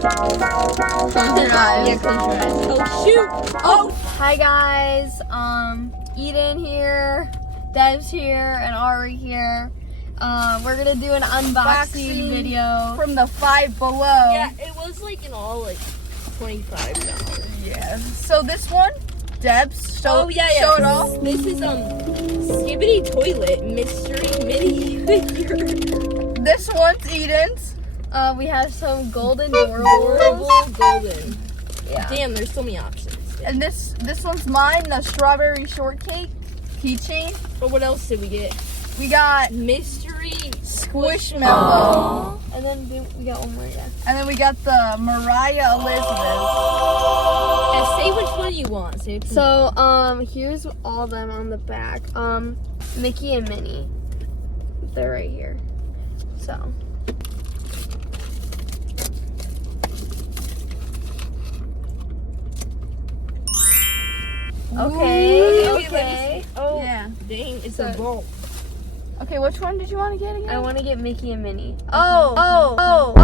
Close your eyes. Yeah, close your eyes. Oh shoot! Oh! Hi guys, Eden here, Dev's here, and Ari here. We're gonna do an unboxing video from the Five Below. Yeah, it was like in all like $25. Yeah. So this one, Debs, show it off. This is Skibidi Toilet Mystery Mini figure. This one's Eden's. we have some golden Adorable golden. Yeah. Damn, there's so many options. And this one's mine, the strawberry shortcake keychain. But what else did we get? We got Mystery Squishmallow. And then we got one more, yeah. And then we got the Mariah Elizabeth. Say which one you want. Say which one. So, here's all of them on the back. Mickey and Minnie. They're right here. So. Okay. Oh, Yeah. dang, it's So- a bolt. Okay, which one did you want to get again? I want to get Mickey and Minnie. Oh. No.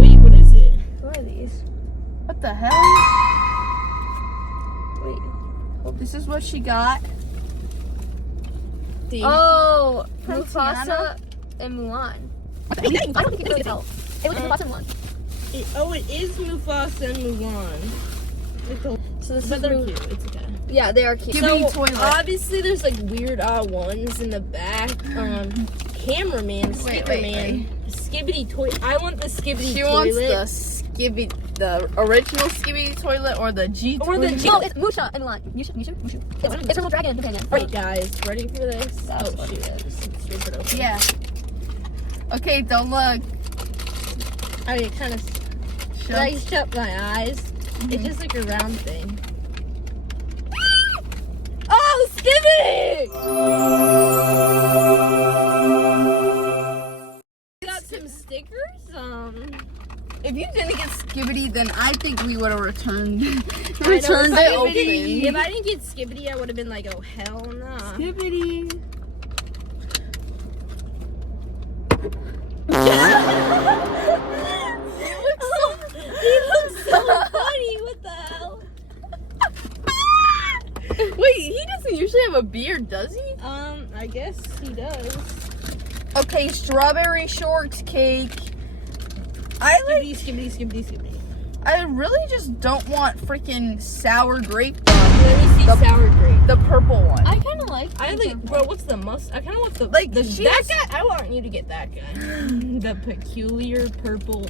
Wait, what is it? What are these? What the hell? Wait. This is what she got. The Oh, From Mufasa Tiana? and Mulan. I don't think you can really tell. It was Mufasa and Mulan. it is Mufasa and Mulan. So this But is they're cute. It's okay. Yeah, they are cute. Skibidi So toilet. obviously there's like weird ones in the back. Cameraman, sticker wait. man, Skibidi toilet. I want the Skibidi She toilet. wants the original Skibidi toilet or the G Or the toilet. G- Oh, it's Musha and Mulan. Musha. It's her little dragon companion. Alright guys, ready for this? That's Oh what shoot, it is. it's stupid open. Yeah. Okay, don't look. I mean, it kind of. Should I shut my eyes? It's just like a round thing. Oh, Skibidi! Got some stickers. If you didn't get Skibidi, then I think we would have returned I know, returned if it I open. didn't- If I didn't get Skibidi, I would have been like, oh hell nah. Skibidi. He looks so funny. What the hell? Wait, he doesn't usually have a beard, does he? I guess he does. Okay, strawberry shortcake. I like. Skibidi. I really just don't want freaking sour grape. Let me see sour grape. The purple one. I kind of like. I like, bro. What's the must? I kind of want the Like, that she guy. has- I want you to get that guy. The peculiar purple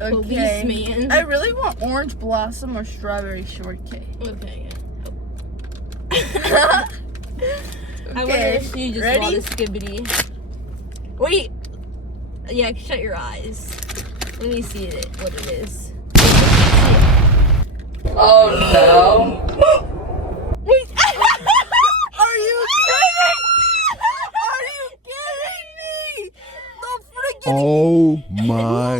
Okay. policeman. I really want orange blossom or strawberry shortcake. Okay. Yeah. I wonder if you just ready? want a Skibidi. Wait. Yeah, shut your eyes. Let me see it. What it is. Oh no! Wait. Are you kidding? Are you kidding me? The freaking Oh my.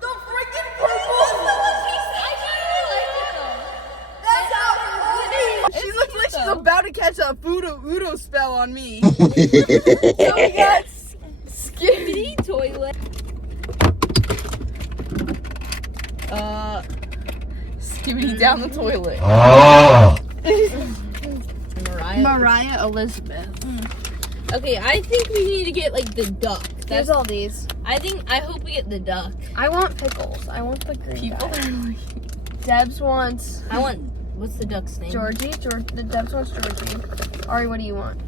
the freaking purple. That's how she looks like she's about to catch a voodoo spell on me. So we got Skibidi. Skibidi toilet. Skibidi down the toilet. Mariah Elizabeth. Okay, I think we need to get like the duck. There's all these. I hope we get the duck. I want pickles. I want the green People guy. are like, Debs wants I want. What's the duck's name? Georgie. Debs wants Georgie. Ari, what do you want?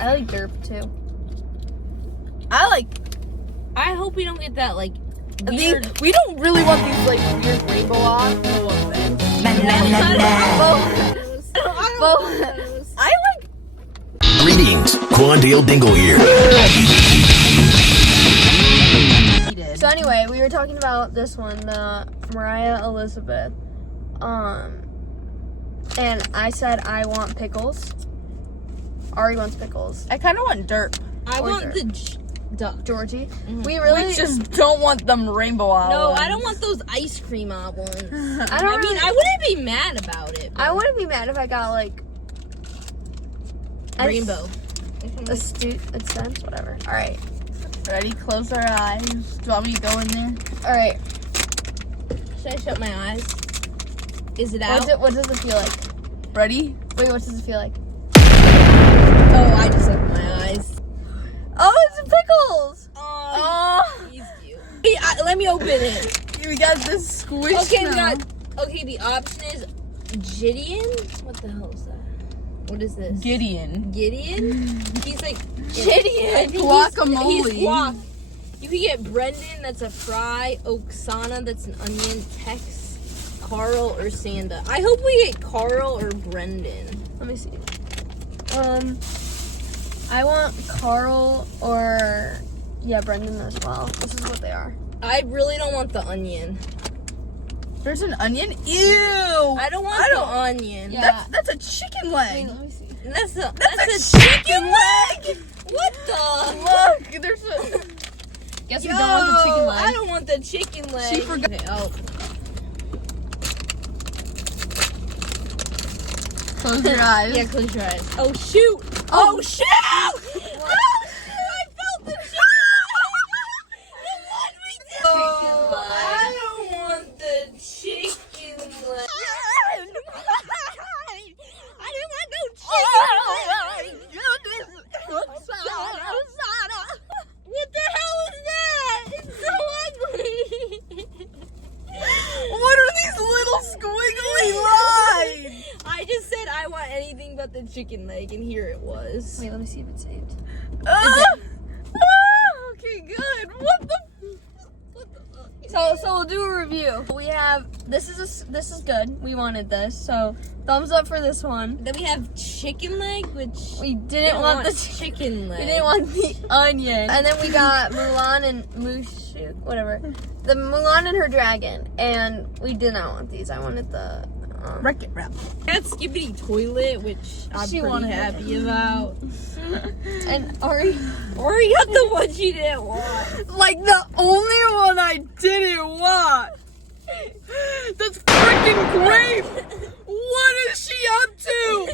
I like Derp too. I like I hope we don't get that like these. weird. We don't really want these like weird rainbow on. No offense. Both. I like. Greetings, Quandale Dingle here. So anyway, we were talking about this one, the Mariah Elizabeth. And I said I want pickles. Ari wants pickles. I kind of want dirt. I Or want dirt. the duck. Georgie. We really We just don't want them rainbow on. No, I don't want those ice cream ones. I don't mean, I wouldn't be mad about it. I wouldn't be mad if I got like Rainbow. astute, sense, whatever. All right. Ready? Close our eyes. Do you want me to go in there? All right. Should I shut my eyes? Is it out? What does it feel like? Ready? Wait, what does it feel like? Oh, I just opened my eyes. Oh, it's pickles. Oh, please do. Hey, let me open it. We got this squish. Okay, now. Okay, the option is Gideon. What the hell is that? What is this? Gideon. Gideon? He's like Gideon. I think Guacamole. He's guac. You can get Brendan, that's a fry. Oksana, that's an onion. Tex, Carl, or Sanda. I hope we get Carl or Brendan. Let me see. I want Carl or Brendan as well. This is what they are. I really don't want the onion. There's an onion? Ew! I don't want the onion. Yeah. That's a chicken leg. Let me see. That's a chicken leg! What the? Look, there's a... Guess we don't want the chicken leg. I don't want the chicken leg. She forgot- Okay, oh. Close your eyes. Yeah, close your eyes. Oh shoot! Oh shoot! Oh shoot! I felt the chicken leg! I don't want the chicken leg. I didn't want no chicken leg. What the hell is that? It's so ugly. What are these little squiggly lines? I just said I want anything but the chicken leg, and here it was. Wait, let me see if it's saved. Okay, good. What the? So we'll do a review. We have this is good. We wanted this, so thumbs up for this one. Then we have chicken leg, which We didn't want the chicken leg. We didn't want the onion. And then we got Mulan and Mushu, whatever. The Mulan and her dragon, and we did not want these. I wanted the Wreck-It Ralph. I got Skippity Toilet, which I'm She pretty wanted it. happy about. and Ari. Or you got the one she didn't want. Like the only one I didn't want. That's freaking great. What is she up to?